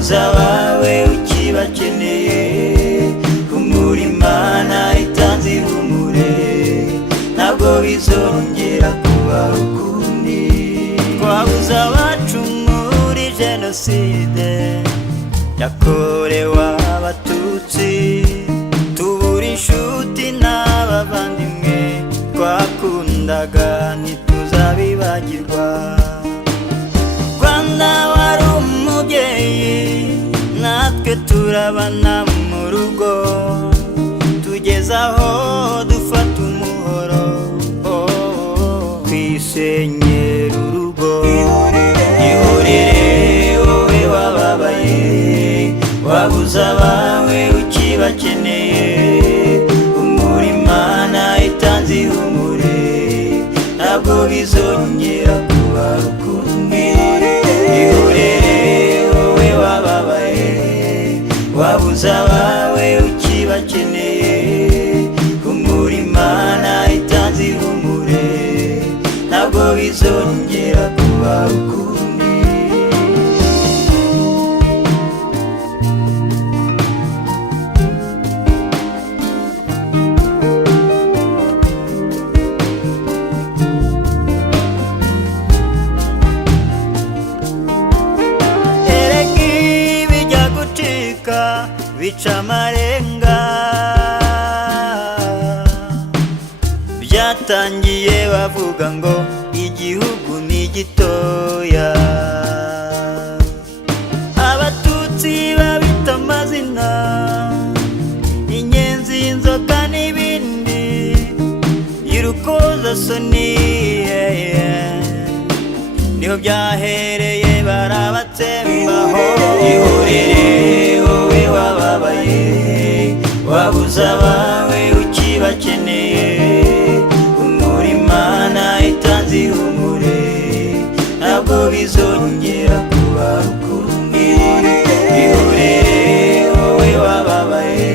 wabuze abawe ukibakeneye, humura Imana itanze ihumure, ntabwo bizongera kuba ukundi. Twabuze abacu muri jenoside yakorewe Abatutsi, tubura inshuti n'abavandimwe twakundaga ntituzabibagirwa. Rwanda wari umubyeyi, natwe turabana mu rugo, tugeze aho dufata umuhoro, twisenyera urugo. Ihorere wowe wababaye, wabuze abawe ukibakeneye, humura Imana itanze ihumure, ntabwo bizongera kuba ukundi. Ihorere wowe wababaye, wabuze abawe ukibakeneye, humura Imana itanze ihumure, ntabwo bizongera kuba ukundi. Bica amarenga, byatangiye bavuga ngo igihugu ni gitoya, Abatutsi babita amazina, inyenzi, inzoka n'ibindi, y'urukozasoni, niho byahereye barabatsembaho. Ihorere wowe wababaye, wabuze abawe ukibakeneye, humura Imana itanze ihumure, ntabwo bizongera kuba ukundi. Ihorere wowe wababaye,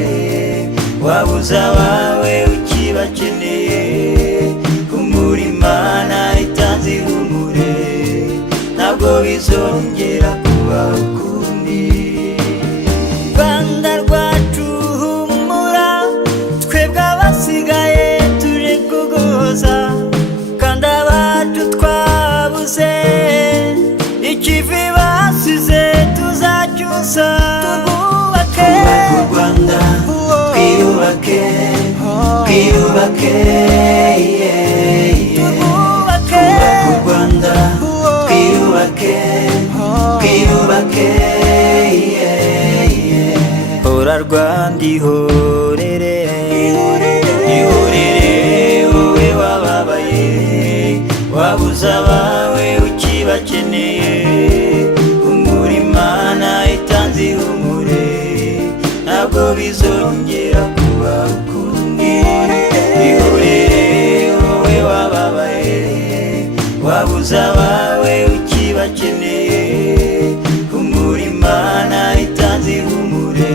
wabuze abawe ukibakeneye, humura Imana itanze ihumure, ntabwo bizongera kuba ukundi. Rwanda rwacu humura, twebwe abasigaye tuje kuguhoza, kandi abacu twabuze ikivi basize tuzacyusa. Turwubake u Rwanda, twiyubake, twiyubake, turwubake u Rwanda, twiyubake, twiyubake. Hora Rwanda ihorere, ihorere wowe wababaye, wabuze abawe ukibakeneye, humura Imana itanze ihumure, ntabwo bizongera kuba ukundi. Ihorere wowe wababaye, wabuze abawe ukibakeneye, humura Imana itanze ihumure,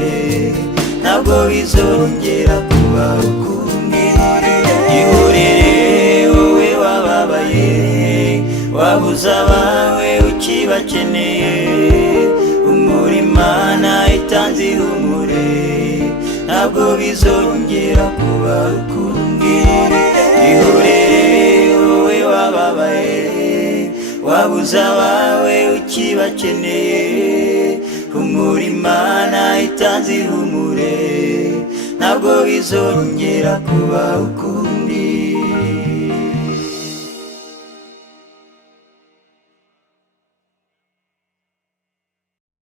ntabwo bizongera kuba ukundi. Ihorere wowe wababaye, wabuze abawe ukibakeneye, humura Imana itanze ihumure, ntabwo bizongera kuba ukundi. Ihorere wowe wababaye, wabuze abawe ukibakeneye, humura Imana itanze ihumure, ntabwo bizongera kuba ukundi.